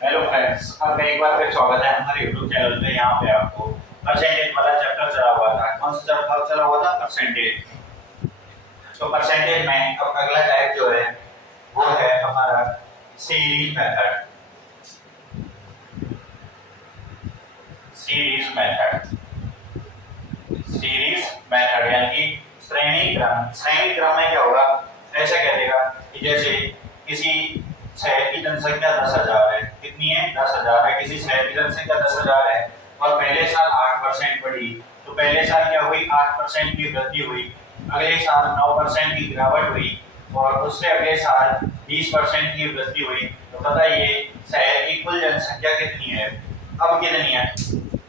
Hello friends, आपका एक बार फिर स्वागत है हमारे यूट्यूब चैनल पे। यहाँ पे आपको परसेंटेज वाला चैप्टर चला हुआ था। कौन सा चैप्टर चला हुआ था? परसेंटेज। तो परसेंटेज में अब अगला टाइप जो है वो है हमारा series method. Series method, series method यानी कि श्रेणी क्रम। श्रेणी क्रम में क्या होगा? ऐसा कह देगा कि जैसे किसी शहर की जनसंख्या 10,000 है। कितनी है? 10,000 है। किसी शहर की जनसंख्या 10,000 है और पहले साल 8% बढ़ी, तो पहले साल क्या हुई? 8% की वृद्धि हुई। अगले साल 9% की गिरावट हुई और उससे अगले साल 20% की वृद्धि हुई। तो बताइए शहर की कुल जनसंख्या कितनी है? अब कितनी है?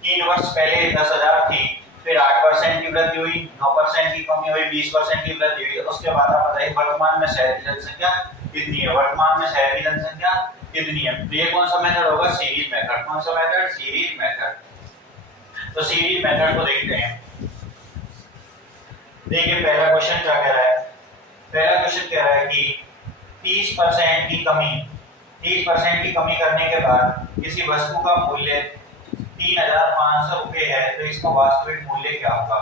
3 वर्ष पहले 10,000 थी, फिर 8% की वृद्धि हुई, 9% की कमी हुई, 20% की वृद्धि हुई। उसके बाद आप बताइए वर्तमान में शहर की जनसंख्या कितनी है? वर्तमान में शहर की जनसंख्या कितनी है? तो ये कौन सा मेथड होगा? Series method. कौन सा मेथड? Series method. तो सीरीज मेथड को देखते हैं। देखिए पहला क्वेश्चन क्या कह रहा है। पहला क्वेश्चन कह रहा है कि 30% की कमी, 30% की कमी करने के बाद किसी वस्तु का मूल्य 3,500 रुपए है, तो इसका वास्तविक मूल्य क्या होगा?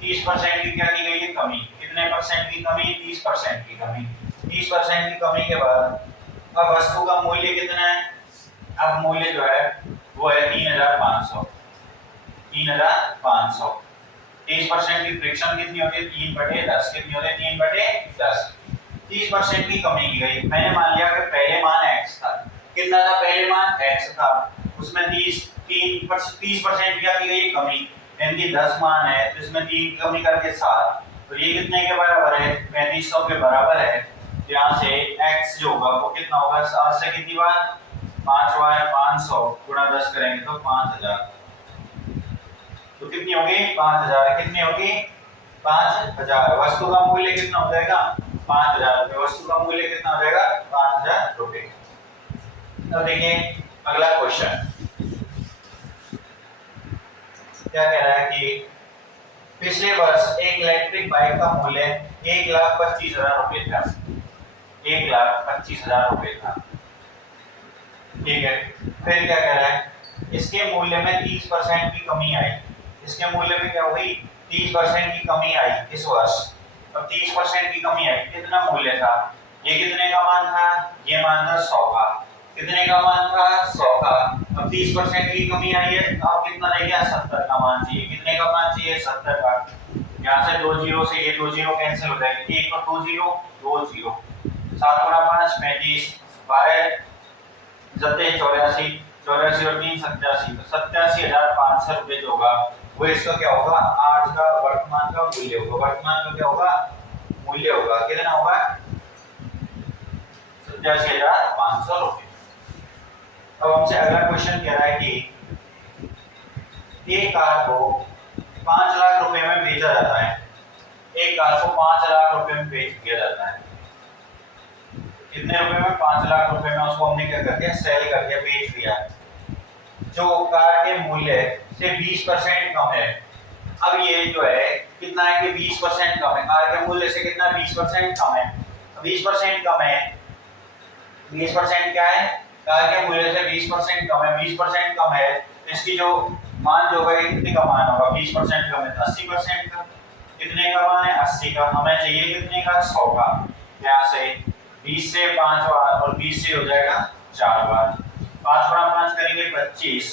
30% की क्या की गई है? कमी। कितने परसेंट की कमी? 30% की कमी। 30% की कमी के बाद अब वस्तु का मूल्य कितना है? अब मूल्य जो है वो है 3,500। 3,500। 30% की फ्रिक्शन कितनी होती है? 3/10। कितनी होती है? 3/10। 30% की कमी की गई। मैंने मान लिया कि पहले मान x था। कितना था पहले मान? x था। उसमें 30% क्या की गई? कमी। यानी 10 मान है तो इसमें 3 कमी करके 7। तो ये कितने के बराबर है? 3500 के बराबर है। यहाँ से x जो होगा वो कितना होगा? 7 से कितनी बार? 5 बार। 500 गुणा 10 करेंगे तो 5,000। तो कितनी होगी? 5,000। कितनी होगी? 5,000। वस्तु का मूल्य कितना हो जाएगा? 5,000 रुपए। वस्तु का मूल्य कितना हो जाएगा? 5,000 रुपए। अब देखिए अगला क्वेश्चन क्या कह रहा है कि पिछले वर्ष एक इलेक्ट्रिक बाइक का मूल्य 1,25,000 रुपए था। 1,25,000 रुपए था। ठीक है। फिर क्या कह रहा है? इसके मूल्य में 30% की कमी आई। इसके मूल्य में क्या हुई? 30% की कमी आई इस वर्ष। अब 30% की कमी आई, कितना मूल्य था? ये कितने का मान था? ये मान था 100 का। कितने का मान था? 100 का। अब 30% की कमी आई है, अब कितना रह गया? 70 का मान चाहिए। कितने का मान चाहिए? 70 का। यहाँ से 2 जीरो से ये 2 जीरो कैंसिल हो जाएंगे। 1 और 2 जीरो, 2 जीरो। 7 गुणा 5 35, 12 जते 84, 84 और 3 87। तो 87,500 रुपए जो होगा वो इसका क्या होगा? आज का वर्तमान का मूल्य होगा। वर्तमान का क्या होगा? मूल्य होगा। कितना होगा? 87,500 रुपए। अब हमसे अगला क्वेश्चन कह रहा है कि एक कार को 5 लाख रुपए में बेचा जाता है। एक कार को 5 लाख रुपए में बेच दिया जाता है। कितने रुपए में? 5 लाख रुपए में उसको हमने क्या कर दिया? सेल कर दिया, बेच दिया। जो कार के मूल्य से 20% कम है। अब ये जो है कितना है कि 20% कम है। कार के मूल्य से कितना? 20% कम है। 20% कम है। 20% क्या है? कार के मूल्य से 20% कम है। 20% कम है। इसकी जो मान जो होगा कितने का मान होगा? 20% कम है तो 80% का। कितने का मान है? 80 का। हमें चाहिए कितने का? 100 का। यहाँ से 20 से 5 बार और 20 से हो जाएगा 4 बार। 5 गुणा 5 करेंगे 25,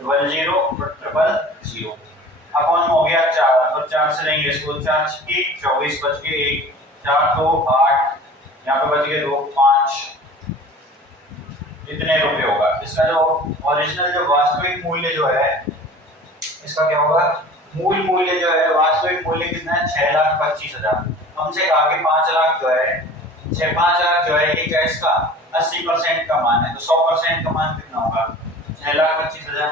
00 अपन हो गया 4 और 4 से लेंगे इसको। 4 की 24 बच के 1, 4 2 8, यहाँ पे बच गए 2 5। इतने रुपए होगा। इसका जो ओरिजिनल जो वास्तविक मूल्य जो है इसका क्या होगा? मूल मूल्य जो है वास्तविक मूल्य कितना है? 6,25,000। हमसे कहा कि 5 लाख जो है 5 लाख जो है ये क्या इसका 80% का मान है, तो 100% का मान कितना होगा? 6,25,000।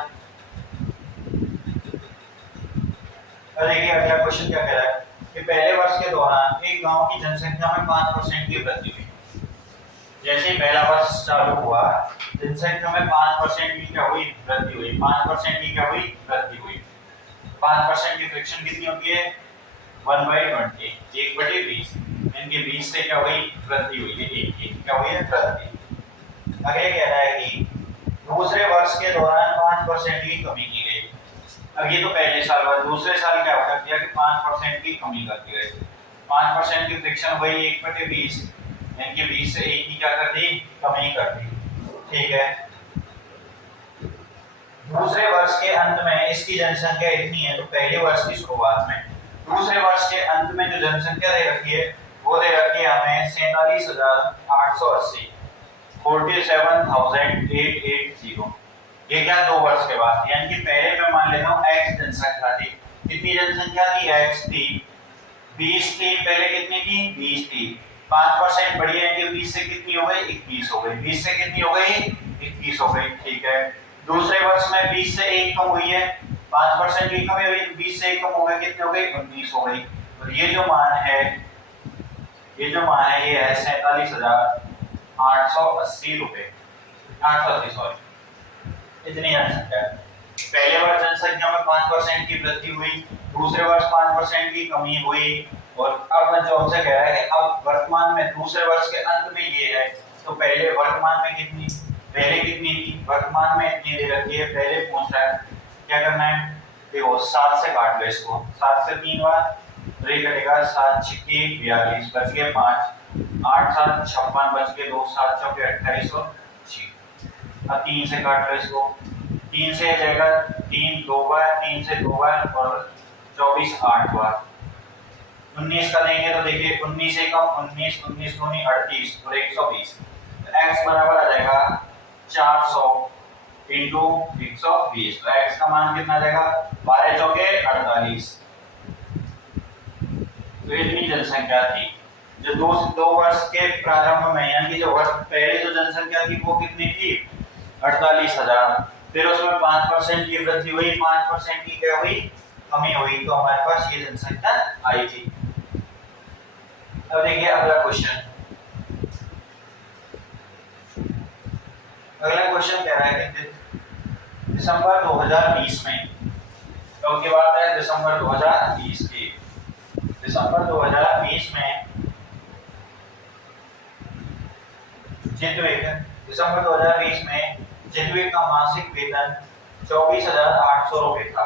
और देखिए अगला क्वेश्चन क्या कह रहा है कि पहले वर्ष के दौरान एक गांव की जनसंख्या में 5% की वृद्धि हुई। जैसे ही पहला वर्ष चालू हुआ जनसंख्या में 5% की क्या हुई? वृद्धि हुई। 5% की क्या हुई? वृद्धि हुई। 5% की फ्रिक्शन कितनी होती है? 1/20, 1/20। इनके 20 से क्या हुई? वृद्धि हुई है। एक क्या हुई है? वृद्धि। आगे कह रहा है कि दूसरे वर्ष के दौरान 5% की कमी की गई। अब ये तो पहले साल हुआ, दूसरे साल क्या कर दिया कि 5% की कमी कर दी गई। 5% की फ्रिक्शन वही 1/20, यानी कि 20 से 1 की क्या कर दी, कमी कर दी। ठीक है, दूसरे वर्ष के अंत में इसकी जनसंख्या इतनी है, तो पहले वर्ष की शुरुआत में, दूसरे वर्ष के अंत में जो जनसंख्या दे रखी है वो दे रखी है हमें 47,880, 47,880। ये क्या, 2 वर्ष के बाद, यानी कि पहले मैं मान लेता हूँ x जनसंख्या थी, कितनी जनसंख्या थी, x थी, 20 थी, पहले कितनी थी, 20 थी, 5% बढ़ी है कि 20 से कितनी हो गई, 21 हो गई, 20 से कितनी हो गई, 21 हो गई। ठीक है, दूसरे वर्ष में 20 से 1 कम हुई है, 5% की कमी हुई, 20 से 1 कम हो गई, कितनी हो गई, 19 हो गई। और ये जो मान है, ये है 47,880 रुपए, 880 सॉरी, इतनी जनसंख्या है। पहले वर्ष जनसंख्या में 5% की वृद्धि हुई, दूसरे वर्ष 5% की कमी हुई, और अब जो हमसे कह रहा है कि अब वर्तमान में दूसरे वर्ष के अंत में ये है, तो पहले वर्तमान में कितनी, पहले कितनी थी, वर्तमान में इतनी दे रखी है, पहले पूछ रहा है, क्या करना है, देखो 7 से काट लो इसको, 7 से 3 बार, तो ये कटेगा 7 छिक्की 42, बच गए 5, 8 7 56, बच गए 2, 7 चौके 28 और 6। अब 3 से काट लो इसको, 3 से जाएगा 3 2 बार, 3 से 2 बार और 24 8 बार, 19 का देंगे तो देखिए 19 से कम 19, 19 दूनी 38 और 120, तो x बराबर आ जाएगा 400 इंटू 120, तो x का मान कितना आ जाएगा, 12 चौके 48। तो इतनी जनसंख्या थी जो दो वर्ष के प्रारंभ में, यानी कि जो वर्ष पहले जो जनसंख्या थी वो कितनी थी, 48,000, फिर उसमें 5% की वृद्धि हुई, 5% की क्या हुई, कमी हुई, तो हमारे पास ये जनसंख्या आई थी। अब देखिए अगला क्वेश्चन, अगला क्वेश्चन कह रहा है कि दिसंबर 2020 में, तो की बात है दिसंबर 2020 की, दिसंबर 2020 में दिसंबर 2020 में जितवेक का मासिक वेतन 24,800 रुपए था।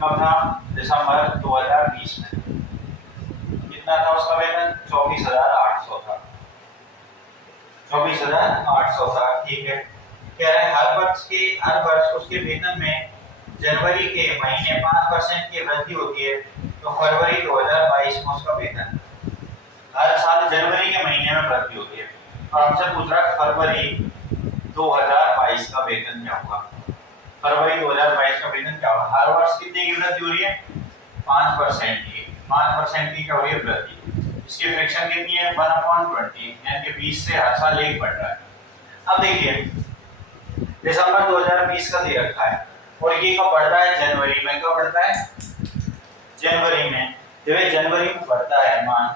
कब था, दिसंबर 2020 में कितना था उसका वेतन, 24,800 था, 24,800 था। ठीक है, कह रहे हैं हर वर्ष उसके वेतन में जनवरी के महीने 5% की वृद्धि होती है, तो फरवरी 2022 में उसका वेतन हर साल जनवरी के महीने में वृद्धि होती है, और हमसे पूछ रहा है फरवरी 2022 का वेतन क्या होगा, फरवरी 2022 का वेतन क्या होगा। हर वर्ष कितनी की वृद्धि हो रही है, 5% की, 5% की क्या हो रही है वृद्धि, इसकी फ्रैक्शन कितनी है, 1/20, यानी कि 20 से हर साल 1 बढ़ रहा है। अब देखिए दिसंबर 2020 का दे रखा है, और ये कब बढ़ता है, जनवरी में, कब बढ़ता है, जनवरी में, जनवरी में बढ़ता है मान,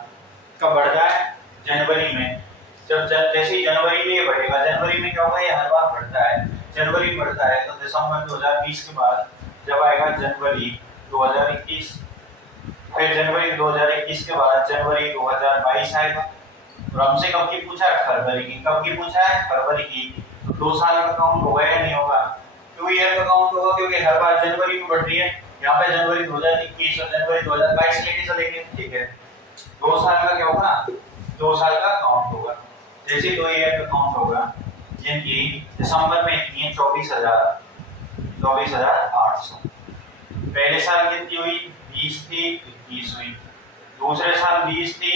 कब बढ़ता है, जनवरी में, जब जैसे जनवरी में ये बढ़ेगा, जनवरी में क्या होगा, ये हर बार बढ़ता है, जनवरी बढ़ता है, तो दिसंबर 2020 के बाद जब आएगा जनवरी 2021, फिर जनवरी 2021 के बाद जनवरी 2022 आएगा, और हमसे कब की पूछा है, फरवरी की, कब की पूछा है, फरवरी की, तो 2 साल का काउंट होगा या नहीं होगा, 2 ईयर का काउंट होगा, क्योंकि हर बार जनवरी में बढ़ रही है, यहाँ पे जनवरी 2021 और जनवरी 2022 लेके चलेंगे। ठीक है, 2 साल का क्या होगा, 2 साल का काउंट होगा, जैसे 2 ईयर का काउंट होगा, यानी दिसंबर में इतनी है 24,800, पहले साल कितनी हुई, 20 थी, 21 हुई, दूसरे साल 20 थी,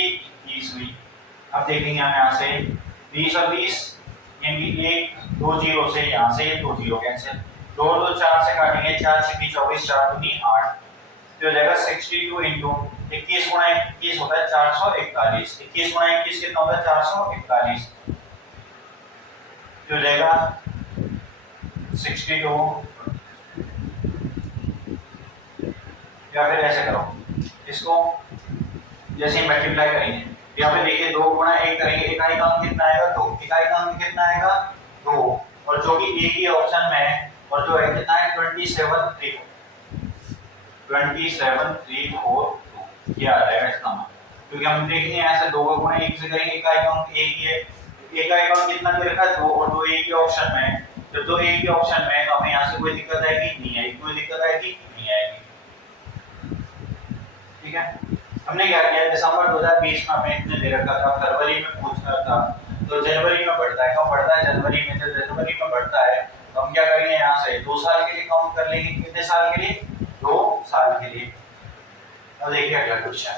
21 हुई। अब देखेंगे यहाँ से 20 और 20, यानी 1 2 0 से यहाँ से 2 0 कैंसिल, 2 2 4 से काटेंगे, 4 6 24, 4 दूनी 8, तो हो जाएगा 62 इंटू 21 गुणा 21 होता है 441, 21 गुणा 21 कितना होता है, 441, तो हो जाएगा 62, या फिर ऐसे करो इसको, जैसे मल्टीप्लाई करेंगे, यहाँ पे देखिए 2 गुणा 1 करेंगे, इकाई का अंक कितना आएगा, 2, इकाई का अंक कितना आएगा, 2, और जो कि एक ही ऑप्शन में है, और जो है कितना है 27,342, ये आ जाएगा इसका मान, क्योंकि हम देखेंगे यहाँ से 2 गुणा 1 से करेंगे, इकाई का अंक 1 ही है, ए का अकाउंट कितना दे रखा है 2 और 2 ए के ऑप्शन में, जब 2 ए के ऑप्शन में तो हमें यहाँ से कोई दिक्कत आएगी नहीं आएगी, कोई दिक्कत आएगी नहीं आएगी। ठीक है, हमने क्या किया दिसंबर 2020 में हमें इतने दे रखा था, फरवरी में पूछ रहा था तो जनवरी में बढ़ता है, कब बढ़ता है जनवरी में, जब जनवरी में बढ़ता है तो हम क्या करेंगे यहाँ से 2 साल के लिए काउंट कर लेंगे, कितने साल के लिए 2 साल के लिए। अब देखिए अगला क्वेश्चन,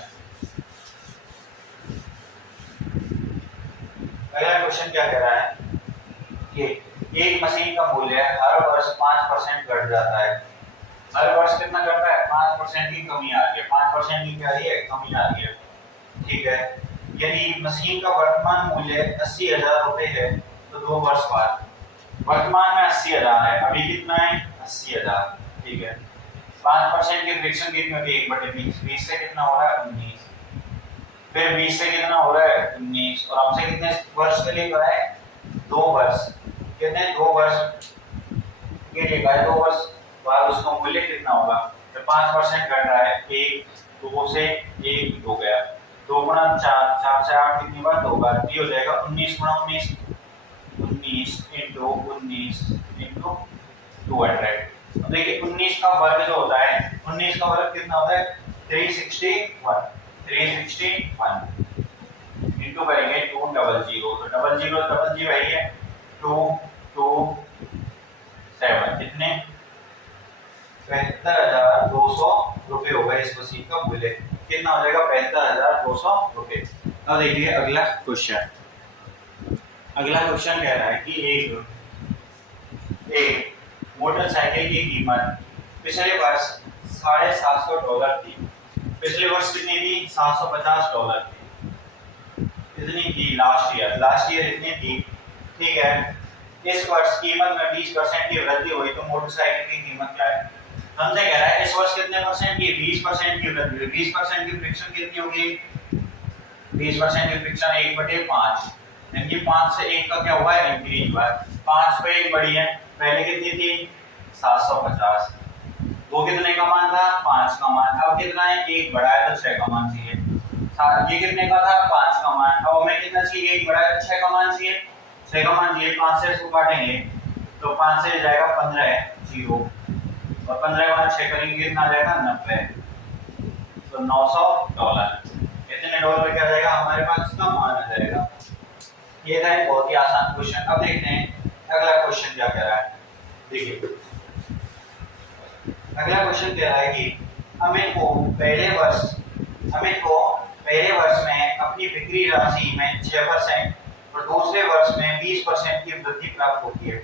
अगला क्वेश्चन क्या कह रहा है कि एक मशीन का मूल्य हर वर्ष 5% घट जाता है, हर वर्ष कितना घटता है 5% की कमी आ रही है, 5% की क्या आ रही है कमी आ रही है। ठीक है, यदि मशीन का वर्तमान मूल्य 80,000 रुपए है तो 2 वर्ष बाद, वर्तमान में 80,000 है, अभी कितना है 80,000। ठीक है, 5% की फ्रिक्शन कितनी होती है 1/20, 20 से कितना हो रहा है 19, फिर 20 से कितना हो रहा है 19 और हमसे कितने वर्ष के लिए कहा है 2 वर्ष, कितने 2 वर्ष के लिए कहा है, 2 वर्ष बाद उसका मूल्य कितना होगा, तो 5% घट रहा है, 1 2 से 1 हो गया, 2 गुणा 4, 4 से 8 कितनी बार 2 बार, ये हो जाएगा 19 गुणा 19, 19 इंटू 19 इंटू 200। अब देखिए 19 का वर्ग जो होता है, 19 का वर्ग कितना होता है 361, 361 इंटू करेंगे 200, तो 00 है ये 227, कितने 72,200 रुपए होगा इस मशीन का मूल्य, कितना हो जाएगा 72,200 रुपए। अब देखिए अगला क्वेश्चन, अगला क्वेश्चन कह रहा है कि एक मोटरसाइकिल की कीमत पिछले वर्ष $750 थी, पिछले वर्ष कितनी थी $750 थी, कितनी थी लास्ट ईयर इतनी थी। ठीक है, इस वर्ष कीमत में 20% की वृद्धि हुई तो मोटरसाइकिल की कीमत क्या है, हमसे कह रहा है इस वर्ष कितने परसेंट की 20% की वृद्धि हुई, 20% की फ्रिक्शन कितनी होगी 20% की फ्रिक्शन 1/5, यानी 5 से 1 का क्या हुआ है इंक्रीज हुआ है, 5 पे 1 बढ़ी है, पहले कितनी थी 750, वो कितने का मान था 5 का मान, अब कितना है 1 बढ़ा है तो 6 का मान चाहिए, ये कितने का था 5 का मान, अब हमें कितना चाहिए 1 बढ़ा है तो 6 का मान चाहिए, 6 का मान चाहिए, 5 से इसको काटेंगे तो 5 से जाएगा 15 0 और 15 गुणा 6 करेंगे कितना आ जाएगा 90, तो $900, कितने डॉलर क्या जाएगा हमारे पास इसका मान आ जाएगा। ये था एक बहुत ही आसान क्वेश्चन। अब देखते हैं अगला क्वेश्चन क्या कह रहा है, देखिए अगला क्वेश्चन कह रहा है कि हमें को पहले वर्ष में अपनी बिक्री राशि में 6% और दूसरे वर्ष में 20% की वृद्धि प्राप्त होती है,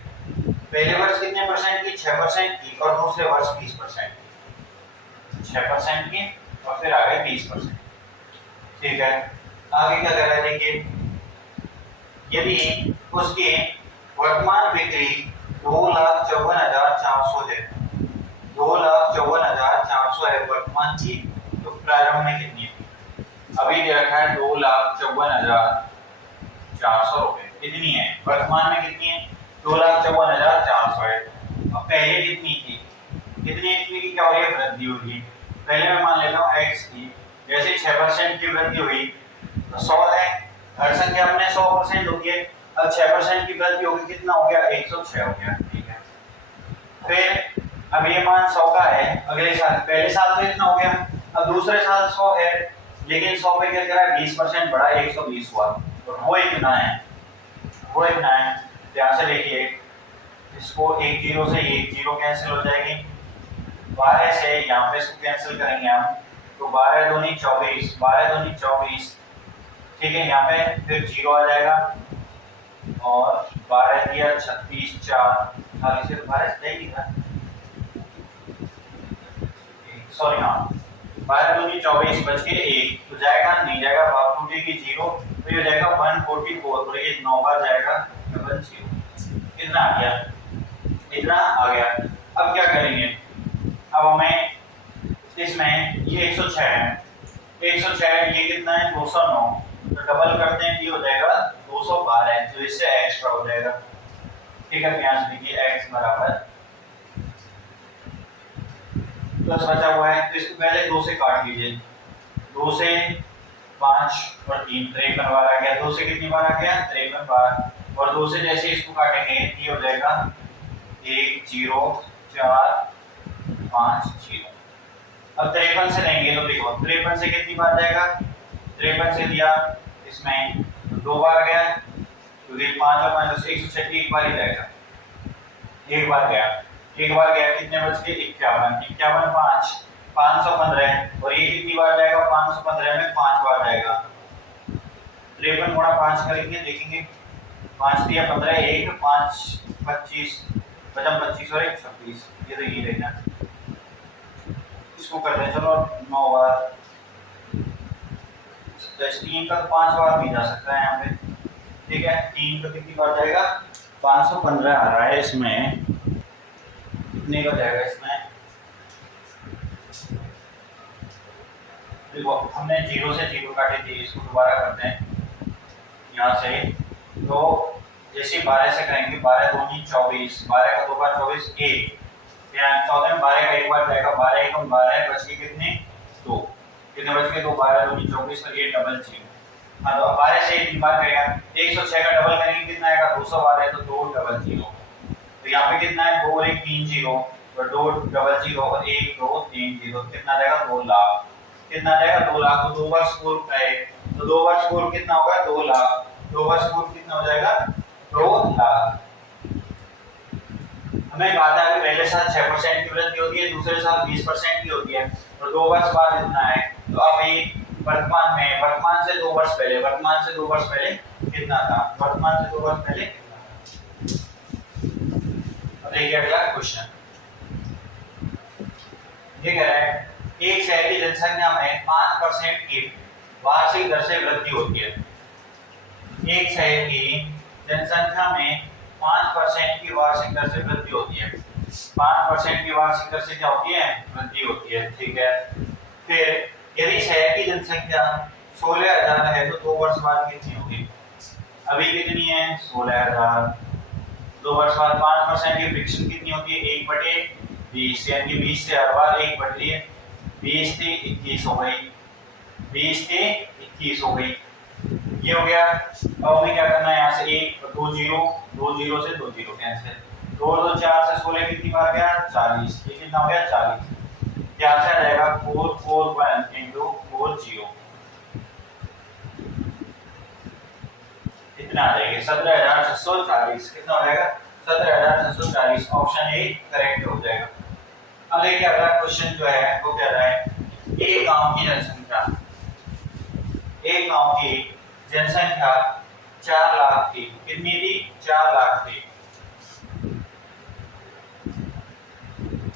पहले वर्ष कितने परसेंट की 6% की और दूसरे वर्ष 20%, 6% की और फिर आगे 20%। ठीक है, आगे क्या कह रहा है देखिए, यदि उसकी वर्तमान बिक्री 2,54,400 है, 2,54,400 है वर्तमान की, तो प्रारंभ में कितनी थी, अभी दे रखा है 2,54,400 रुपए, कितनी है वर्तमान में कितनी है 2,54,400 है, अब पहले कितनी थी, कितनी की क्या हो रही है वृद्धि हो रही है, पहले मैं मान लेता हूँ x की, जैसे 6% की वृद्धि हुई तो 100 है, हर संख्या में 100% होती है, अब 6% की वृद्धि होगी कितना हो गया 106 हो गया। ठीक है, फिर अब ये मान 100 का है, अगले साल पहले साल तो इतना हो गया, अब दूसरे साल 100 है, लेकिन 100 पे क्या करा 20% बढ़ा 120 हुआ, और वो इतना है, ध्यान से देखिए इसको 1 0 से 1 0 कैंसिल हो जाएगी, 12 से यहाँ पे इसको कैंसिल करेंगे हम तो 12 दूनी 24, 12 दूनी 24। ठीक है, यहाँ पे फिर 0 आ जाएगा और 12 दिया 36 4 48 से 12 नहीं था, सॉरी हाँ 12 दूनी 24 बच के 1 तो जाएगा नहीं जाएगा, बाप टूटेगी 0 तो ये हो जाएगा 144, तो ये 9 बार जाएगा डबल 0, कितना आ गया इतना आ गया। अब क्या करेंगे, अब हमें इसमें ये 106 है, 106 ये कितना है 209, तो डबल करते हैं ये हो जाएगा 212, तो इससे एक्स्ट्रा हो जाएगा। ठीक है, यहाँ से देखिए x बराबर प्लस बचा हुआ है तो इसको पहले 2 से काट लीजिए, 2 से 5 और 3 53 बार आ गया। 2 से कितनी बार आ गया 53 बार। और 2 से जैसे इसको काटेंगे ये हो जाएगा 1 0 4 5 0। अब 53 से लेंगे तो देखो 53 से कितनी बार जाएगा 53 से दिया इसमें 2 बार गया क्योंकि 5 और 5 से 106 एक बार ही जाएगा। एक बार गया कितने बच गए 51 51 5 515 और ये कितनी बार जाएगा 515 में 5 बार जाएगा। 53 गुणा 5 करेंगे देखेंगे 5 दिया 15 1 5 25 बचा 25 और 1 26 ये तो ये रहेगा। इसको करते हैं चलो 9 बार 3 का 5 बार भी जा सकता है यहाँ पे ठीक है। 3 का कितनी बार जाएगा 515 आ रहा है इसमें कितने का जाएगा इसमें देखो हमने 0 से 0 काटे थे इसको दोबारा करते हैं यहाँ से तो जैसे 12 से करेंगे 12 दूनी 24 12 का 2 बार 24 1 यहाँ 14 में 12 का एक बार जाएगा 12 1 12 बच गए कितने 2 कितने बच गए 2 12 दूनी 24 और ये डबल 0। हाँ तो 12 से 3 बार करेगा 106 का डबल करेंगे कितना आएगा 212 है तो 2 डबल 0 तो यहाँ पे कितना है 2 और 1 3 0 और 2 डबल 0 और 1 2 3 0 कितना जाएगा 2 लाख कितना जाएगा 2 लाख। तो 2 बार स्कोर है तो 2 बार स्कोर कितना होगा 2 लाख 2 बार स्कोर कितना हो जाएगा 2 लाख। हमें कहा था कि पहले साल 6% की वृद्धि होती है दूसरे साल 20% की होती है और 2 वर्ष बाद इतना है। तो अभी वर्तमान से 2 वर्ष पहले कितना था वर्तमान से 2 वर्ष पहले कितना था। अब देखिए अगला क्वेश्चन ये कह रहा है एक शहर की जनसंख्या में 5% की वार्षिक दर से वृद्धि होती है। एक शहर की जनसंख्या में 5% की वार्षिक दर से वृद्धि होती है 5% की वार्षिक दर से क्या होती है वृद्धि होती है ठीक है। फिर यदि शहर की जनसंख्या 16,000 है तो 2 वर्ष बाद कितनी होगी अभी कितनी है 16,000 2 वर्ष बाद 5% की फ्रिक्शन कितनी होती है 1/20 यानी कि 20 से हर बार 1/20 20 से 21 हो गई 20 से 21 हो गई ये हो गया। अब हमें क्या करना है यहाँ से 1 2 0 से 2 0 कैंसिल 2 2 4 से 16 कितनी बार गया 40 ये कितना हो गया 40 क्या से आ जाएगा 4 4 1 into 4 0 कितना आ जाएगा 17,640 कितना हो जाएगा 17,640 ऑप्शन ए करेक्ट हो जाएगा। अब देखिए अगला क्वेश्चन जो है वो कह रहा है एक गांव की जनसंख्या 4 लाख थी कितनी थी 4 लाख थी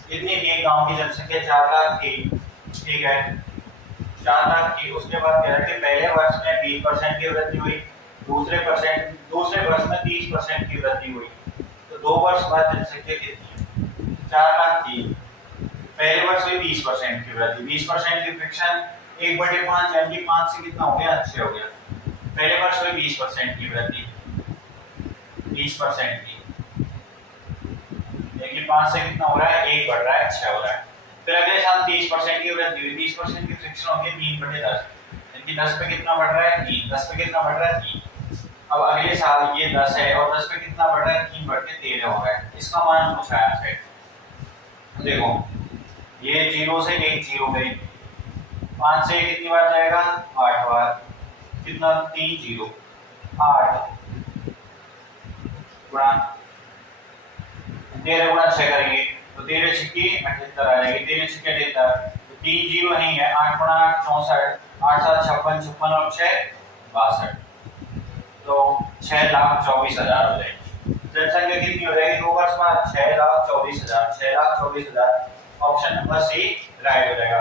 कितनी थी गांव की जनसंख्या 4 लाख थी ठीक है 4 लाख थी। उसके बाद कह रहा है कि पहले वर्ष में 20% की वृद्धि हुई दूसरे वर्ष में 30% की वृद्धि हुई तो 2 वर्ष बाद जनसंख्या कितनी 4 लाख थी पहले वर्ष में 20% की वृद्धि 20% की फ्रिक्शन 1/5 यानी कि 5 से कितना हो गया 6 हो गया। पहले वर्ष में 20% की वृद्धि 20% की यानी कि 5 से कितना हो रहा है 1 बढ़ रहा है 6 हो रहा है। फिर अगले साल 30% की वृद्धि हुई 30% की फ्रिक्शन होगी 3/10 यानी कि 10 पे कितना बढ़ रहा है 3 10 पे कितना बढ़ रहा है 3। अब अगले साल ये 10 है और 10 पे कितना बढ़ रहा है 3 बढ़ के 13 हो रहा है इसका मान पूछा है आपसे। देखो ये 0 से 1 0 गई 5 से कितनी बार जाएगा 8 बार कितना 3 0 8 गुणा 13 गुणा 6 करेंगे तो 13 छक्के 78 आ जाएगी 13 छक्के 78 तो 3 0 नहीं है 8 गुणा 8 64 8 7 56 56 और 6 62 तो 6,24,000 हो जाएगी। जनसंख्या कितनी हो जाएगी 2 वर्ष बाद 6,24,000 ऑप्शन नंबर सी राइट हो जाएगा।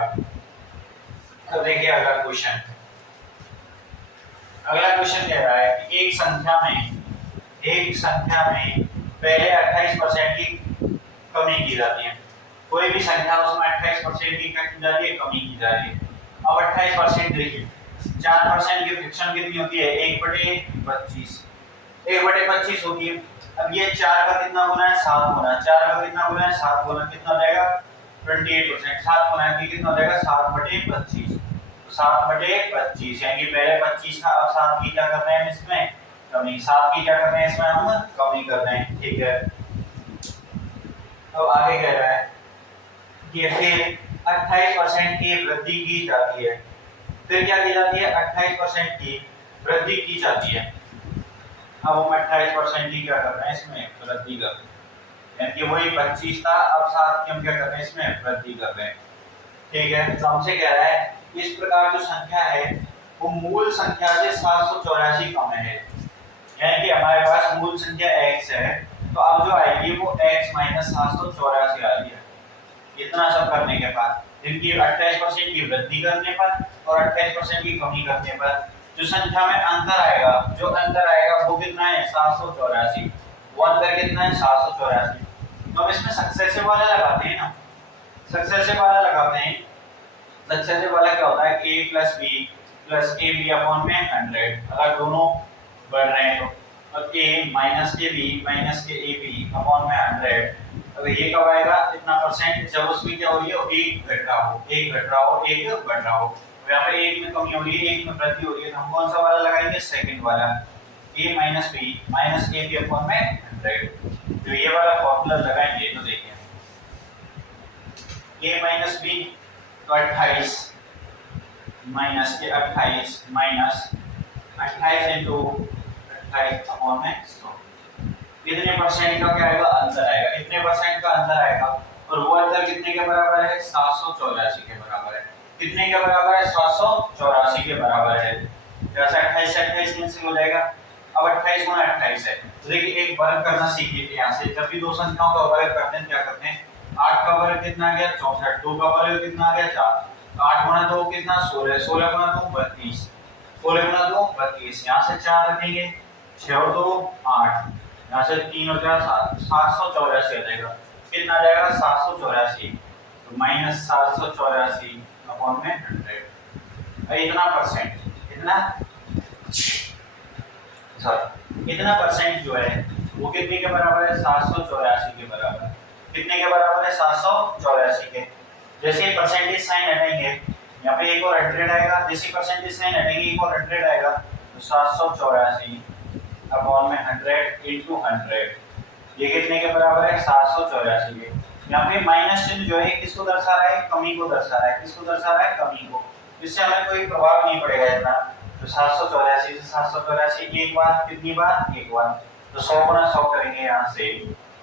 अब देखिए अगला क्वेश्चन कह रहा है कि एक संख्या में पहले 28% की कमी की जाती है कोई भी संख्या उसमें 28% की कमी जाती है कमी की जा रही है। अब 28% देखिए 4% की फ्रिक्शन कितनी होती है 1/25 1/25 होती है। अब ये 4 का कितना गुना है 7 गुना 4 का कितना गुना है 7 गुना कितना हो जाएगा 28% 7 गुना है कितना हो जाएगा 7/25 तो 7/25 यानी कि पहले 25 था, अब 7 की क्या कर रहे हैं इसमें कमी, 7 की क्या कर रहे हैं इसमें हम कमी कर रहे हैं। ठीक है, अब आगे कह रहा है कि फिर 28% की वृद्धि की जाती है। फिर क्या की जाती है, 28% की वृद्धि की जाती है। अब हम 28% की क्या कर रहे हैं इसमें वृद्धि कर रहे हैं, यानी कि वही 25 था, अब 7 की हम क्या कर रहे हैं इसमें वृद्धि कर रहे हैं। ठीक है, तो हमसे कह रहा है इस प्रकार जो संख्या है वो मूल संख्या से 784 कम है, यानी कि हमारे पास मूल संख्या x है, तो अब जो आएगी वो x - 784 आ रही है। इतना सब करने के बाद इनकी 28% की वृद्धि करने पर और 28% की कमी करने पर जो संख्या में अंतर आएगा, वो कितना है 784। वो अंतर कितना है 784। तो अब इसमें सक्सेसिव वाला लगाते हैं ना, सक्सेसिव वाला लगाते हैं। सक्सेसिव वाला क्या होता है a + b + ab/100। अगर दोनों बढ़ रहे हैं तो a - ab - ab/100। अब ये कब आएगा इतना परसेंट, जब उसमें क्या हो रही है एक घट रहा हो, एक घट रहा हो, एक बढ़ रहा हो। तो यहाँ पे एक में कमी हो रही है, एक में वृद्धि हो रही है, तो हम कौन सा वाला लगाएंगे सेकंड वाला, a - b - ab/100। तो ये वाला फॉर्मूला लगाएंगे तो देखिए a - b तो 28 माइनस के 28 माइनस 28 इंटू 28/100। कितने परसेंट का क्या आएगा अंतर आएगा, कितने परसेंट का अंतर आएगा, और वो अंतर कितने के बराबर है 784 के बराबर है। कितने के बराबर है 784 के बराबर है। जैसे 28 से 28 कैंसिल हो जाएगा। अब 28 गुना 28 है, तो देखिए एक वर्ग करना सीखिए थे यहाँ से। जब भी दो संख्याओं का वर्ग करते हैं क्या करते हैं, 8 का वर्ग कितना आ गया 64, 2 का वर्ग कितना आ गया 4, 8 गुना 2 कितना 16, 16 गुना 2 32, 16 गुना 2 32। यहाँ से 4 रखेंगे, 6 और 2 8, यहाँ से 3 और 4 7, 784 आ जाएगा। कितना आ जाएगा 784, तो माइनस 784/100। इतना परसेंट, इतना परसेंट जो है वो कितने के बराबर है 784 के बराबर। कितने के बराबर है 784 के। जैसे ही परसेंटेज साइन हटाएंगे यहाँ पे एक और 100 आएगा, जैसे परसेंटेज साइन हटेंगे एक और 100 आएगा, तो 784/100 इंटू 100 ये कितने के बराबर है 784 के। यहाँ पे माइनस चिन्ह जो है किसको दर्शा रहा है, कमी को दर्शा रहा है। किसको दर्शा रहा है, कमी को। इससे हमें कोई प्रभाव नहीं पड़ेगा इतना। तो 784 से 784 एक बार, कितनी बार एक बार, तो 100 गुना 100 करेंगे, यहाँ से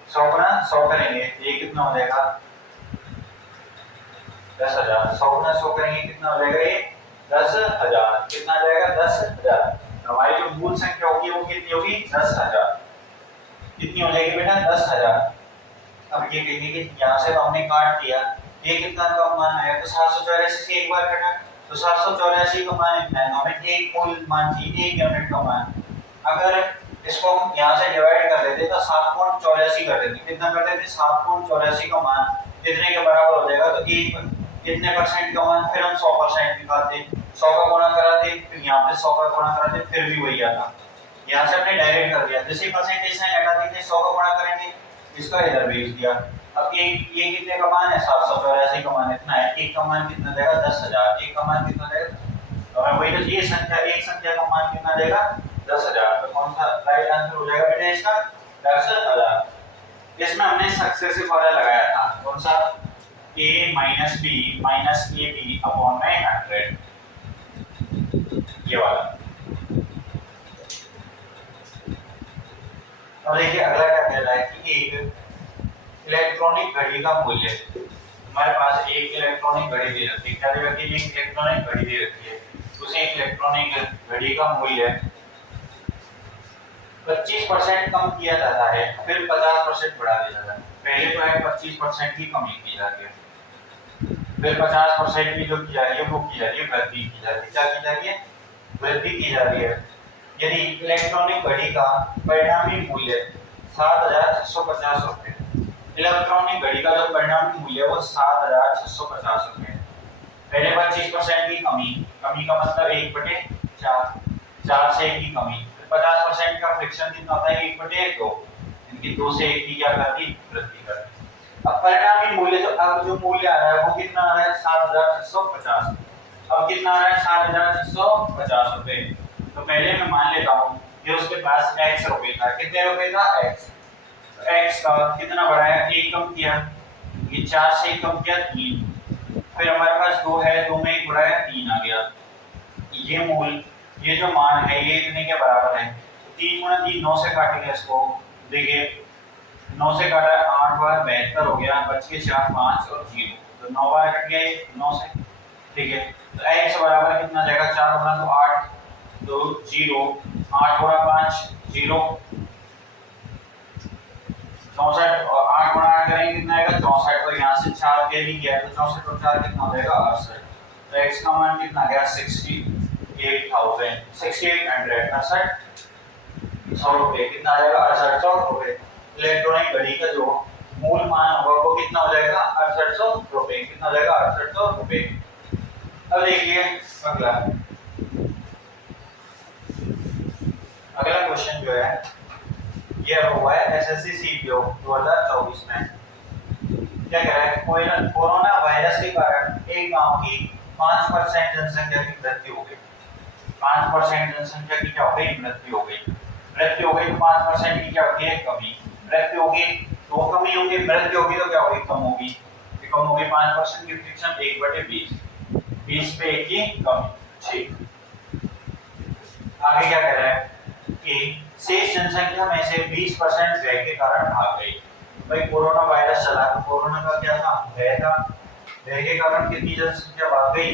100 गुना 100 करेंगे, ये कितना हो जाएगा 10,000। 100 गुना 100 करेंगे कितना हो जाएगा ये 10,000। कितना आ जाएगा 10,000। हमारी जो मूल संख्या होगी वो कितनी होगी 10,000। कितनी हो जाएगी बेटा 10,000। अब ये कहेंगे कि यहाँ से हमने काट दिया, ये कितना का मान आया, तो 784 से एक बार कटा, तो 784 का मान इतना है, हमें एक मूल मान चाहिए, एक यूनिट का मान। अगर इसको हम यहाँ से डिवाइड कर देते तो 7.84 कर देते, कितना कर देते 7.84 का मान कितने के बराबर हो जाएगा, तो एक कितने परसेंट का मान, फिर हम 100% निकालते, 100 का गुणा कराते, फिर यहाँ पे 100 का गुणा कराते, फिर भी वही आता। यहाँ से हमने डायरेक्ट कर दिया, जैसे परसेंटेज साइन हटा देंगे 100 का गुणा करेंगे, इसका इधर भेज दिया। अब एक ये कितने का मान है 784 का मान इतना है, एक का मान कितना देगा 10,000, एक का मान कितना देगा, और वही तो ये संख्या, एक संख्या का मान कितना देगा 10,000। तो कौन सा राइट आंसर हो जाएगा बेटा इसका 10,000। इसमें हमने सक्सेसिव वाला लगाया था, कौन सा a - b - ab/100 ये वाला। और देखिए अगला क्या कह रहा है कि एक इलेक्ट्रॉनिक घड़ी का मूल्य, हमारे पास एक इलेक्ट्रॉनिक घड़ी दे रखी है, क्या दे रखी है, एक इलेक्ट्रॉनिक घड़ी दे रखी है, उसे इलेक्ट्रॉनिक घड़ी का मूल्य 25% कम किया जाता है, फिर 50% बढ़ा दिया जाता है। पहले तो है 25% की कमी की जाती है, फिर 50% की जो की जा रही है वो की जा रही है वृद्धि की जा रही है। क्या की जा रही है, वृद्धि की जा रही है। यदि इलेक्ट्रॉनिक घड़ी का परिणामी मूल्य 7,650 रुपए, इलेक्ट्रॉनिक घड़ी का जो परिणामी मूल्य है वो 7,650 रुपए है। पहले 25% की कमी, कमी का मतलब 1/4, 4 से 1 की कमी, 50% का फ्रिक्शन कितना होता है 1/2, इनकी 2 से 1 की क्या करती वृद्धि करती। अब परिणामी मूल्य जो अब जो मूल्य आ रहा है वो कितना आ रहा है 7,650। अब कितना आ रहा है 7,650 रुपए। तो पहले मैं मान लेता हूँ कि उसके पास x रुपए था। कितने रुपए था? x। तो x का कितना बढ़ाया? 1 कम किया, ये 4 से 1 कम किया 3, फिर हमारे पास 2 है, 2 में 1 बढ़ाया 3 आ गया। ये मूल, ये जो मान है ये इतने के बराबर है। 3 गुणा 3 9 से काटेंगे इसको, देखिए 9 से काटा 8 बार 72 हो गया, बच के 4 5 और 0, तो 9 बार कट गया 9 से, ठीक है। तो x बराबर कितना जाएगा? 4 गुणा तो 8, तो 0, 8 गुणा 5 0, 64, और 8 गुणा 8 करेंगे कितना आएगा? 64, और यहाँ से 4 के भी गया तो 64 और 4 कितना हो जाएगा? 68। तो x का मान कितना गया? 68,000, 6868 100 रुपए। कितना आ जाएगा? 6800 रुपए। इलेक्ट्रॉनिक घड़ी का जो मूल मान होगा वो कितना हो जाएगा? 6800 रुपए। कितना हो जाएगा? 6800 रुपए। अब देखिए अगला क्वेश्चन जो है ये हुआ है एसएससी सीपीओ 2024 में। क्या कह रहा है? कोरोना वायरस के कारण एक गांव की 5% जनसंख्या की मृत्यु हो गई। 5% जनसंख्या की क्या हो गई? मृत्यु हो गई। मृत्यु हो गई तो 5% की क्या होगी? कमी। मृत्यु होगी तो कमी होगी, मृत्यु होगी तो क्या होगी? कम होगी। कम होगी 5% की फ्रिक्शन 1/20, 20 पे 1 की कमी। ठीक, आगे क्या कह रहा है कि शेष जनसंख्या में से 20% भय के कारण भाग गई। भाई कोरोना वायरस चला तो कोरोना का क्या था? भय था। भय के कारण कितनी जनसंख्या भाग गई?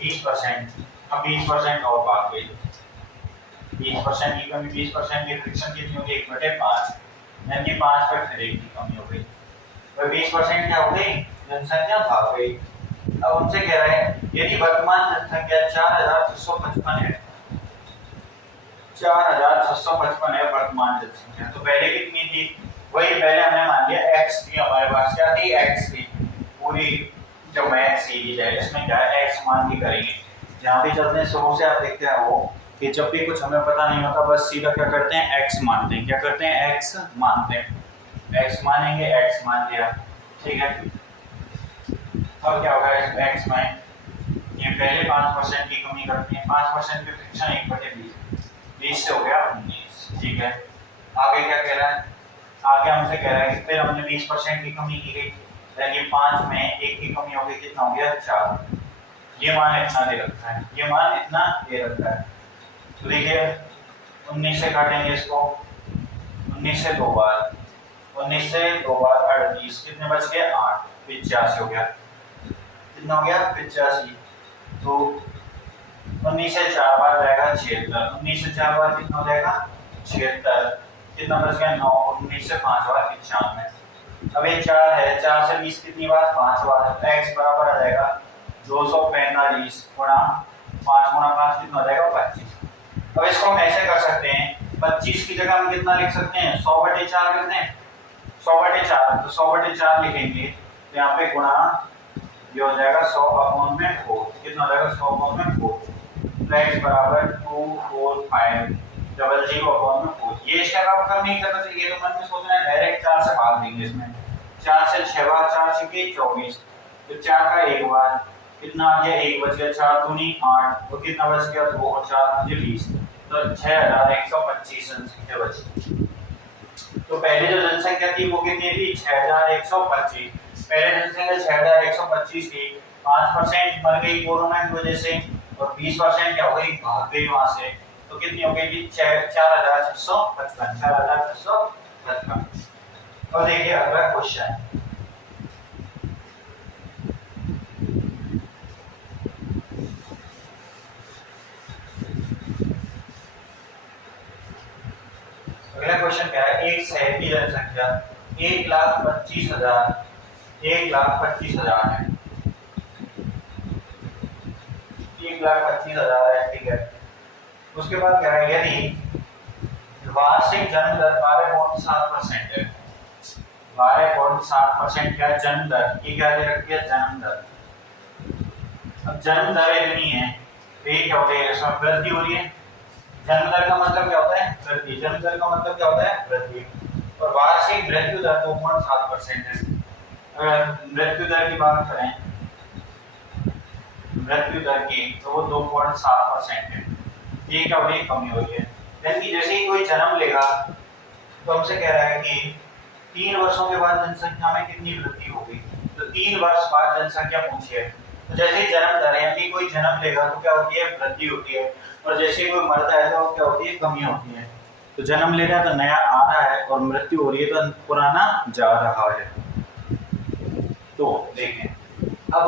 20%। अब 20% और भाग गई। 20% की कमी, 20% की फ्रिक्शन कितनी होगी? 1/5, यानी कि 5 पे फिर 1 की कमी हो गई। तो 20% क्या हो गई? जनसंख्या भाग गई। अब उनसे कह रहा है यदि वर्तमान जनसंख्या 4655 है, 4655 है वर्तमान जनसंख्या, तो पहले कितनी थी? वही पहले हमने मान लिया x थी हमारे पास। क्या थी? x थी। पूरी जो मैथ सीरीज है इसमें क्या है? x मान के करेंगे। जहाँ भी चलते हैं शुरू से आप देखते हैं वो कि जब भी कुछ हमें पता नहीं होता बस सीधा क्या करते हैं? x मानते हैं। क्या करते हैं? x मानते हैं। x मानेंगे, x मान लिया, ठीक है। अब क्या होगा? x में ये पहले 5% की कमी करते हैं। 5% की फ्रिक्शन 1/20, 20 से हो गया 19, ठीक है। आगे क्या कह रहा है? आगे हमसे कह रहा है कि फिर हमने 20% की कमी की गई, यानी 5 में 1 की कमी हो गई, कितना हो गया? 4। ये मान इतना दे रखा है, ये मान इतना दे रखा है। तो देखिए 19 से काटेंगे इसको, 19 से 2 बार, 19 से 2 बार 38, कितने बच गए? 8, 85 हो गया। कितना हो गया? 85। तो 19 से 4 बार जाएगा 76, 19 से 4 बार कितना हो जाएगा? 76, कितना बच गया? 9, 19 से 5 बार 95। अब ये 4 है, 4 से 20 कितनी बार? 5 बार। तो x बराबर आ जाएगा 245 गुणा 5 गुणा 5 कितना हो जाएगा? 25। अब इसको हम ऐसे कर सकते हैं, 25 की जगह हम कितना लिख सकते हैं? 100/4 कितने? 100/4, तो 100/4 लिखेंगे तो यहाँ पे गुणा ये हो जाएगा 100/4, कितना हो जाएगा? 100/4। तो x बराबर 245,004। ये स्टेप आप कब नहीं करना चाहिए, तो मन में सोचना है डायरेक्ट 4 से भाग देंगे। इसमें 4 से 6 बार 4 छके 24, तो 4 का 1 बार कितना आ गया? 1 बच गया, 4 दूनी 8, तो कितना बच गया? 2 और 4 20, तो 6125 जनसंख्या बची। तो पहले जो जनसंख्या थी वो कितनी थी? 6125। पहले जनसंख्या 6125 थी, 5% मर गई कोरोना की वजह से, और 20% क्या हो गई? भाग गई वहां से। तो कितनी हो गई थी? 4655, 4655। और देखिए अगला क्वेश्चन, अगला क्वेश्चन क्या है? एक शहर की जनसंख्या 1,25,000 है, 1,25,000 है, ठीक है। उसके बाद क्या है? यदि वार्षिक जन्म दर 12.7% है, 12.7% क्या जन्म दर? ये क्या दे रखी है? जन्म दर। अब जन्म दर इतनी है तो ये क्या होता है? इसमें वृद्धि हो रही है। जन्म दर का मतलब क्या होता है? वृद्धि। जन्म दर का मतलब क्या होता है? वृद्धि। और वार्षिक मृत्यु दर 2.7% है। अगर मृत्यु दर की बात करें, मृत्यु दर की, तो वो 2.7% है। ये क्या हो रही है, कमी हो रही है। यानी कि जैसे ही कोई जन्म लेगा तो हमसे कह रहा है कि 3 वर्षों के बाद जनसंख्या में कितनी वृद्धि होगी, तो 3 वर्ष बाद जनसंख्या पूछी है। तो जैसे ही जन्म दर यानी कि कोई जन्म लेगा तो क्या होती है, वृद्धि होती है, और जैसे ही कोई मरता है तो क्या होती है, कमी होती है। तो जन्म ले रहा है तो नया आ रहा है, और मृत्यु हो रही है तो पुराना जा रहा है। तो देखें अब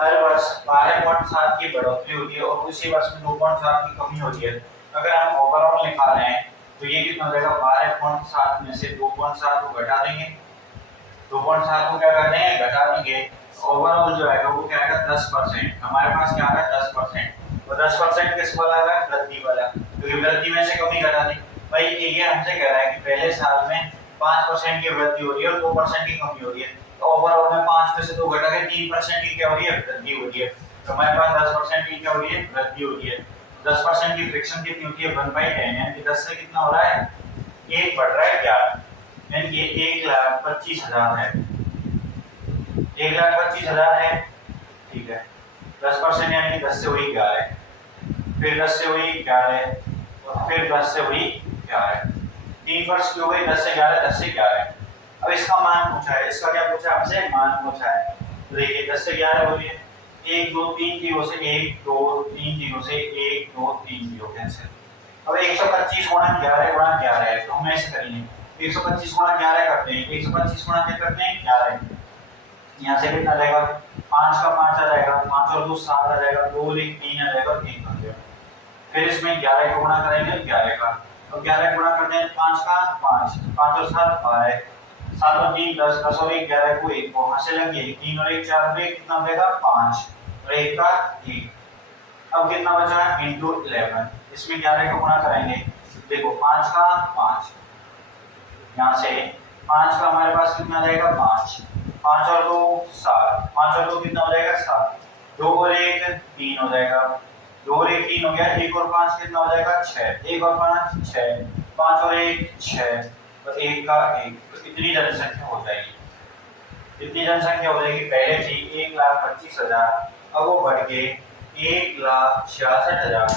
हर वर्ष 12.7 की बढ़ोतरी होती है और उसी वर्ष में 2.7 की कमी होती है। अगर हम ओवरऑल निकाल रहे हैं तो ये कितना हो जाएगा, 12.7 में से 2.7 को घटा देंगे, 2.7 को क्या कर देंगे, घटा देंगे। ओवरऑल जो है वो क्या आएगा, 10%। हमारे पास क्या आ रहा है, 10%। और 10% किस वाला आ रहा है, वृद्धि वाला, क्योंकि वृद्धि में से कमी घटा दी। भाई ये हमसे कह रहा है कि पहले साल में 5% की वृद्धि हो रही है और 2% की कमी हो रही है, तो ओवरऑल में 5 में से 2 घटा के 3% की क्या हो रही है, वृद्धि हो रही है। तो हमारे पास 10% की क्या हो रही है, वृद्धि हो रही है। 10% की फ्रिक्शन कितनी होती है, 1/10, यानी कि 10 से कितना हो रहा है, 1 बढ़ रहा है 11, यानी कि 1,25,000 है, 1,25,000 है, ठीक है। 10% यानी कि 10 से वही 11, फिर 10 से वही 11, और फिर 10 से वही 11, 3 वर्ष की हो गई, 10 से 11, 10 से 11। अब इसका मान पूछा है, इसका क्या पूछा है हमसे, मान पूछा है। तो देखिए 10 से 11 हो रही है, 1 2 3 0 से 1 2 3 0 से 1 2 3 0 कैंसिल। अब 125 गुणा 11 गुणा 11 है, तो हम ऐसे करेंगे 125 गुणा 11 करते हैं, 125 गुणा क्या करते हैं, 11। यहाँ से कितना जाएगा, 5 का 5 आ जाएगा, 5 और 2 7 आ जाएगा, 2 और 1 3 आ जाएगा, 3 बन गया। फिर इसमें 11 को गुणा करेंगे 11 का, तो 11 गुणा करते हैं 5 का 5, 5 और 7 12, 7 और 3 10, 10 और 1 11 को 1 वहां से लग गई, 3 और 1 4 और 1 कितना हो जाएगा, 5 और 1 का 1। अब कितना बचा है, इंटू 11। इसमें 11 को गुणा करेंगे, देखो 5 का 5, यहाँ से 5 का हमारे पास कितना जाएगा, 5, 5 और 2 7, 5 और 2 कितना हो जाएगा, 7, 2 और 1 3 हो जाएगा, 2 और 1 3 हो गया, 1 और 5 कितना हो जाएगा, 6, 1 और 5 6, 5 और 1 6, तो 1 का 1, तो इतनी जनसंख्या हो जाएगी। इतनी जनसंख्या हो जाएगी, पहले थी 1,25,000, अब वो बढ़ के 1,66,000,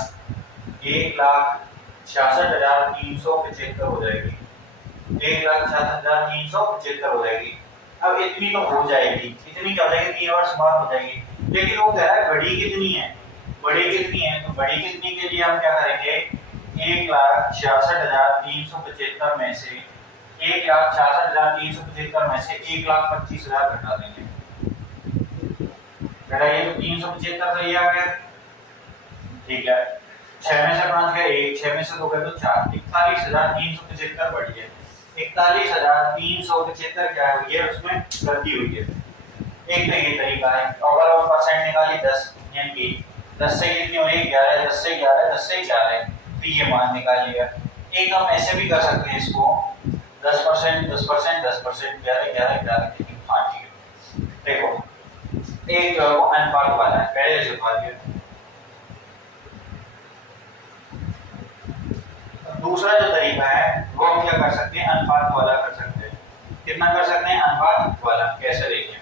1,66,375 हो जाएगी, 1,66,375 हो जाएगी। अब इतनी तो हो जाएगी, इतनी क्या हो जाएगी, 3 वर्ष बाद हो जाएगी। लेकिन वो कह रहा है बड़ी कितनी है, बड़ी कितनी है, तो बड़ी कितनी के लिए हम क्या करेंगे, 1,66,375 में से 1,66,375 में से 1,25,000 घटा देंगे। घटाइए तो 375 सही आ गया, ठीक है। 6 में से 5 गए 1, 6 में से 2 गए तो 4, 41,375 बढ़ी है। 41,375 क्या हुई है, उसमें वृद्धि हुई है। एक तो ये तरीका है, ओवरऑल परसेंट निकालिए 10, यानी कि 10 से कितनी हो रही है, 11, 10 से 11, 10 से 11, तो ये मान निकालिएगा। एक हम ऐसे भी कर सकते हैं इसको, 10%, 10%, 10%, 11, 11, 11, हाँ ठीक है। देखो एक जो है वो अनुपात वाला है, पहले से बता दिया। दूसरा जो तरीका है वो हम क्या कर सकते हैं, अनुपात वाला कर सकते हैं। कितना कर सकते हैं, अनुपात वाला, कैसे देखिए।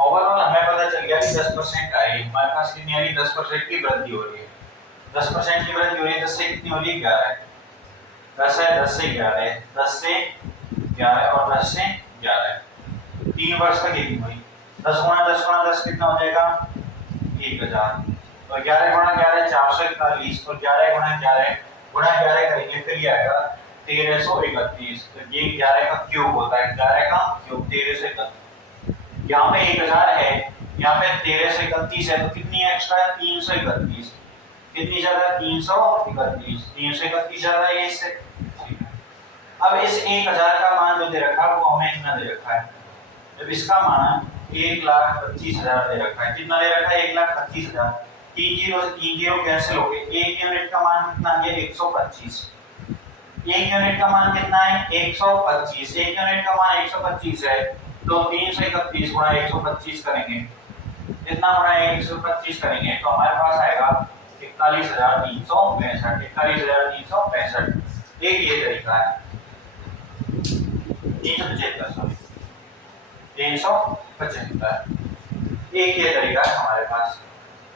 ओवरऑल हमें पता चल गया कि 10% आई, हमारे पास कितनी आ रही है, 10% की वृद्धि हो रही है। 10% की वृद्धि हो रही है, 10 से कितनी हो रही है, 11, 10 है, 10 से 11 है, 10 से 11 और 10 से 11, 3 वर्ष तक कितनी हुई, 10 गुणा 10 गुणा 10 कितना हो जाएगा, 1,000, और 11 गुणा 11 441, और 11 गुणा 11 करेंगे फिर ये आएगा 1331। तो ये 11 का क्यूब होता है, 11 का क्यूब 1331। यहाँ पे 1,000 है, यहाँ पे 1331 है, तो कितनी एक्स्ट्रा है, 331। कितनी ज्यादा, 331, 331 ज्यादा है इससे। अब इस 1,000 का मान जो दे रखा है वो हमें इतना दे रखा है। जब इसका मान 1,25,000 दे रखा है, कितना दे रखा है, 1,25,000, 3 जीरो कैंसिल हो गए, एक यूनिट का मान कितना है, 125। एक यूनिट का मान कितना है, 125, एक यूनिट का मान 125 है, तो 331 गुणा 125 करेंगे, कितना गुणा 125 करेंगे तो हमारे पास आएगा 41,365, 41,365। एक ये तरीका है, 375 सॉरी। 375। एक ये तरीका है हमारे पास।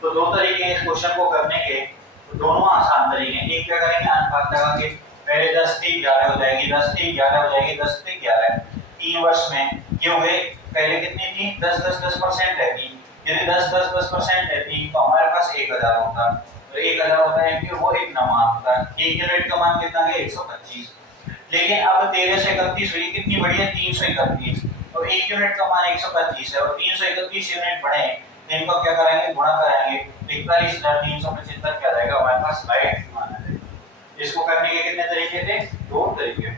तो दो तरीके हैं इस क्वेश्चन को करने के, तो दोनों आसान तरीके हैं। एक क्या करेंगे, अनुपात लगा के पहले 10 से 11 हो जाएगी, 10 से 11 हो जाएगी, 10 से 11 3 वर्ष में ये हो गए। पहले कितनी थी, 10% रहती। यदि 10% रहती तो हमारे पास 1000 होता। तो 1000 होता है कि वो एक मान होता है। एक यूनिट का मान कितना है, 125। लेकिन अब 13 से 31 हुई, कितनी बढ़ी है, 331। तो एक यूनिट का मान 125 है और 331 यूनिट बढ़े, इनको क्या कराएंगे, गुणा कराएंगे। 41,375 क्या रहेगा हमारे पास, राइट मान है। इसको करने के कितने तरीके थे, दो तरीके।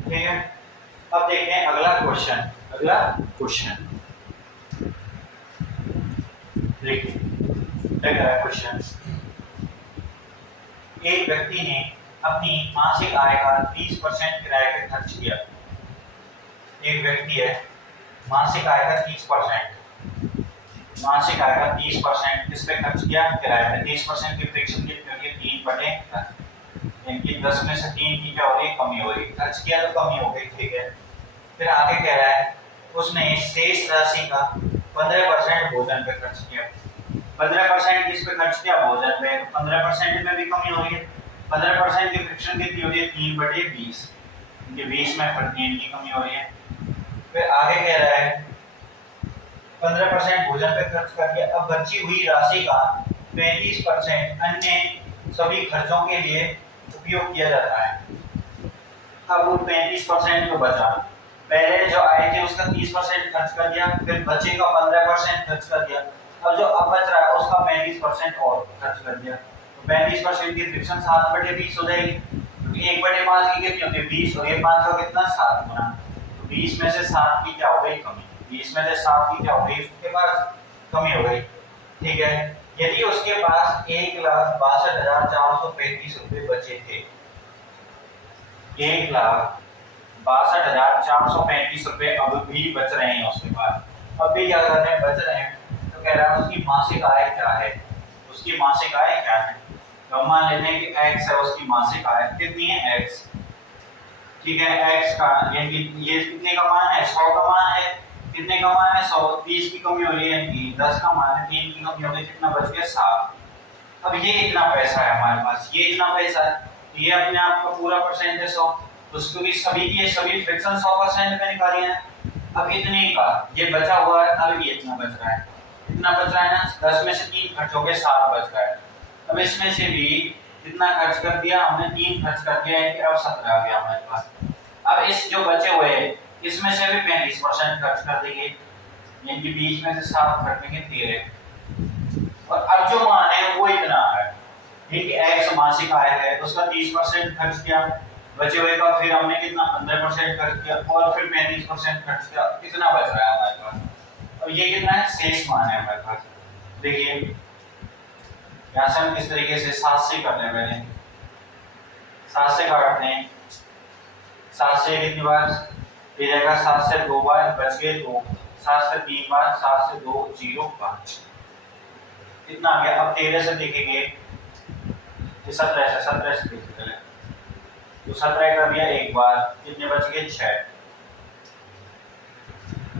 ठीक है, अब देखते हैं अगला क्वेश्चन। अगला क्वेश्चन देखिए क्या कह रहा है क्वेश्चन। एक व्यक्ति ने अपनी मासिक आय का 30% किराए पे खर्च किया। एक व्यक्ति है, मासिक आय का 30%, मासिक आय का 30% किस पे खर्च किया, किराए पे। 30% की फ्रैक्शन कितनी होगी, 3/10। इनकी 10 में से 3 की क्या हो रही है, कमी हो रही है। खर्च किया तो कमी हो गई, ठीक है। फिर आगे कह रहा है उसने शेष राशि का 15% भोजन पे खर्च किया। 15% किस पे खर्च किया, भोजन पे। 15% में भी कमी हो रही है। 15% की फ्रैक्शन कितनी हो रही है, 3/20। इनके 20 में फिर 3 की कमी हो रही है। फिर आगे कह रहा है 15% भोजन पे खर्च कर दिया। अब बची हुई राशि का 35% अन्य सभी खर्चों के लिए उपयोग किया जाता है। अब वो 35% जो बचा, पहले जो आय थी उसका 30% खर्च कर दिया, फिर बचे का 15% खर्च कर दिया। अब जो अब बच रहा है उसका 35% और खर्च कर दिया। तो 35% की फ्रैक्शन 7/20 हो जाएगी, क्योंकि 1/5 की कितनी होती है, 20, और ये 5 का कितना, 7 गुना। तो 20 में से 7 की क्या हो गई, कमी। 20 में से 7 की क्या हो गई, उसके पास कमी हो गई। ठीक है, यदि उसके पास 1,62,435 रुपए बचे थे, 1,62,435 रुपए अब भी बच रहे हैं उसके पास। अब भी क्या कर रहे हैं, बच रहे हैं। तो कह रहा है उसकी मासिक आय क्या है, उसकी मासिक आय क्या है। तो मान लेते हैं कि x है उसकी मासिक आय, कितनी है, x। ठीक है, x का यानी ये कितने का मान है, 100 का मान है। कितने का मान है, 100। 30 की कमी हो रही है, 10 का मान है, 3 की कमी हो गई, कितना बच गया, 7। अब ये इतना पैसा है हमारे पास, ये इतना पैसा है, ये अपने आप का पूरा परसेंटेज 100। तो क्योंकि सभी की सभी फ्रैक्शन 100% में निकाली है। अब इतने का ये बचा हुआ है, अब ये इतना बच रहा है, इतना बच रहा है ना। 10 में से 3 खर्च हो गए, 7 बच रहा है। अब इसमें से भी कितना खर्च कर दिया हमने, 3 खर्च कर दिया है, कि अब 17 आ गया हमारे पास। अब इस जो बचे हुए हैं इसमें से भी 35% खर्च कर देंगे, यानी कि 20 में से 7 खर्च देंगे, 13। और अब जो मान है वो इतना है, ठीक है। x मासिक आय है तो उसका 30% खर्च किया, बचे हुए का फिर हमने कितना, 15% खर्च किया, और फिर 35% खर्च किया, कितना बच रहा है हमारे पास। और ये कितना है, शेष मान है हमारे पास। देखिए यहाँ से हम किस तरीके से 7 से करते हैं, पहले 7 से काटते हैं। 7 से कितनी बार ये जाएगा, 7 से 2 बार बच गए 2, 7 से 3 बार, 7 से 2 0 5, कितना आ गया। अब 13 से देखेंगे, 17 से देखेंगे, तो 17 कर दिया एक बार, कितने बच गए, 6।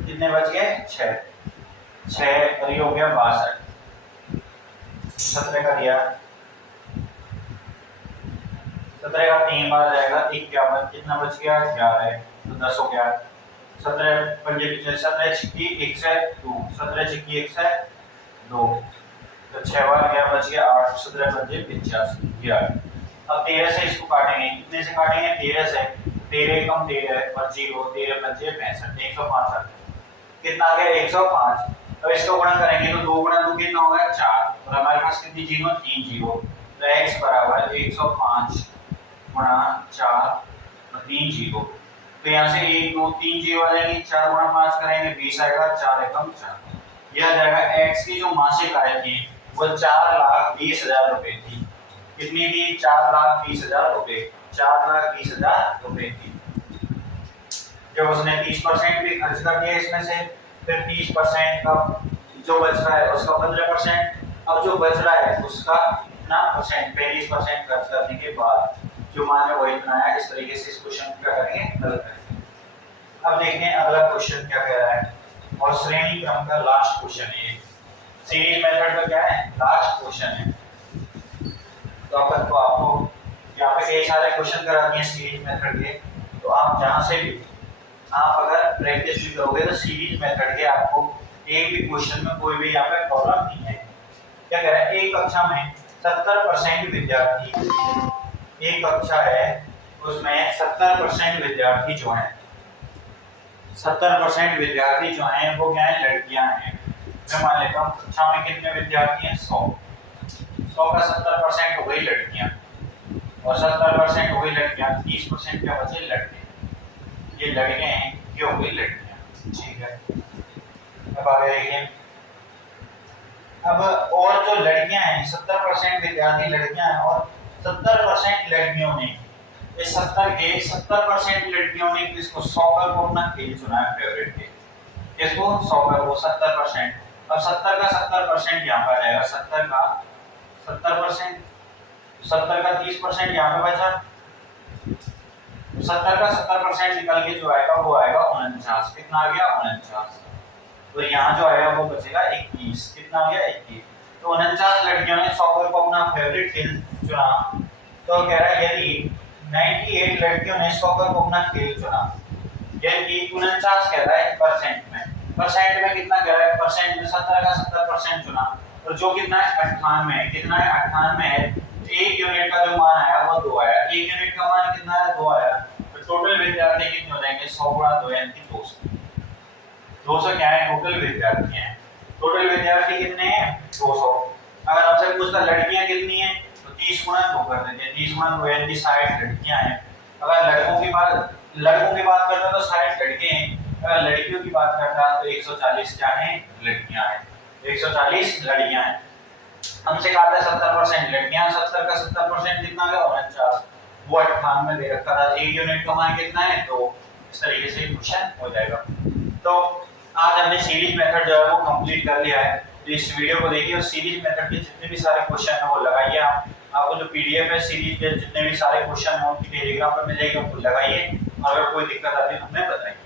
कितने बच गए, 6 और ये हो गया 62। 17 का दिया, 17 का 3 बार जाएगा 51, कितना बच गया, 11। तो 10 हो गया। 17 पंजे 17 छिक्की 1 से 2, 17 छिक्की 1 से 2, तो 6 बार गया, बच गया 8। 17 पंजे 85 11। अब 13 से इसको काटेंगे, कितने से काटेंगे, 13 से। 13 कम 13 और 0, 13 पंजे 65, 165। कितना आ गया, 105। अब इसको गुणा करेंगे तो 2 गुणा 2 कितना होगा, 4, और हमारे पास कितनी जीरो, 3 जीरो। तो x बराबर 105 गुणा 4 और 3 जीरो। तो यहाँ से 1 2 3 जीरो आ जाएंगे, 4 गुणा 5 करेंगे 20 आएगा, 4 एकम 4। यह आ जाएगा x की जो मासिक आय थी वो 4,20,000 रुपए थी। कितनी थी, 4,20,000 रुपए, 4,20,000 रुपए थी। जब उसने 30% भी खर्च कर दिया इसमें से, फिर 30% का जो बच रहा है उसका 15%, अब जो बच रहा है उसका कितना परसेंट, 35% खर्च करने के बाद जो मान है वो इतना है। इस तरीके से इस क्वेश्चन का करेंगे, हल करेंगे। अब देखें अगला क्वेश्चन क्या कह रहा है, और श्रेणी क्रम का लास्ट क्वेश्चन है। सीरीज मेथड का क्या है, लास्ट क्वेश्चन है। तो आपको यहाँ पे कई सारे क्वेश्चन करा दिए सीरीज मेथड के, तो आप जहाँ से भी आप अगर प्रैक्टिस भी करोगे तो सीरीज मेथड के आपको एक भी क्वेश्चन में कोई भी यहाँ पे प्रॉब्लम नहीं है। क्या कह रहा है, एक कक्षा में 70% विद्यार्थी, एक कक्षा है उसमें 70% विद्यार्थी जो हैं, 70% विद्यार्थी जो हैं वो क्या है, लड़कियां हैं। मैं मान लेता हूँ कक्षा में कितने विद्यार्थी हैं, 100 का 70% हो गई लड़कियां, और 70% हो गई लड़कियां, 30% क्या बचे, लड़के। ये लड़के हैं, ये हो गई लड़कियां, ठीक है। अब आगे देखिए, अब और जो लड़कियां हैं, 70% विद्यार्थी लड़कियां हैं और 70% लड़कियों ने, इस 70% लड़कियों ने किसको, सॉकर को अपना खेल चुना है फेवरेट खेल, किसको, सॉकर को 70%। अब 70 का 70% यहाँ पर आ जाएगा, 70 का 70%, 70 का 30% यहाँ पे बचा, 70 का 70% निकल के जो आएगा वो आएगा 49। कितना आ गया, 49। तो यहाँ जो आएगा वो बचेगा 21। कितना आ गया, 21। तो 49 लड़कियों ने सॉकर को अपना फेवरेट खेल चुना। तो कह रहा है यदि 98 लड़कियों ने सॉकर को अपना खेल चुना, यदि 49 कह रहा है परसेंट में कितना कह रहा है, परसेंट में 70 का 70% चुना, तो जो कितना है, 98 है। कितना है, 98 है। एक यूनिट का जो मान आया वो 2 आया, एक यूनिट का मान कितना है, 2 आया। तो टोटल विद्यार्थी कितने हो जाएंगे, 100 गुणा 2 यानी 200। 200 क्या है, टोटल विद्यार्थी हैं। टोटल विद्यार्थी कितने हैं, 200। अगर आपसे पूछता लड़कियां कितनी हैं, तो 30 गुणा 2 कर देते हैं, 30 गुणा 2 यानी 60 लड़कियां हैं। अगर लड़कों की बात करता तो 60 लड़के हैं, अगर लड़कियों की बात करता तो 140 क्या है, लड़कियां हैं, 140 लड़कियां हैं। हमसे कहा था 70% लड़कियां, 70 का 70% कितना है, 49। वो 98 दे रखा था, एक यूनिट का मान कितना है, तो इस तरीके से क्वेश्चन हो जाएगा। तो आज हमने सीरीज मेथड जो है वो कंप्लीट कर लिया है। तो इस वीडियो को देखिए और सीरीज मेथड के जितने भी सारे क्वेश्चन हैं वो लगाइए। आपको जो पीडीएफ है सीरीज के जितने भी सारे क्वेश्चन हैं उनकी टेलीग्राम पर मिल जाएगी, उनको लगाइए। अगर कोई दिक्कत आती है तो हमें बताइए।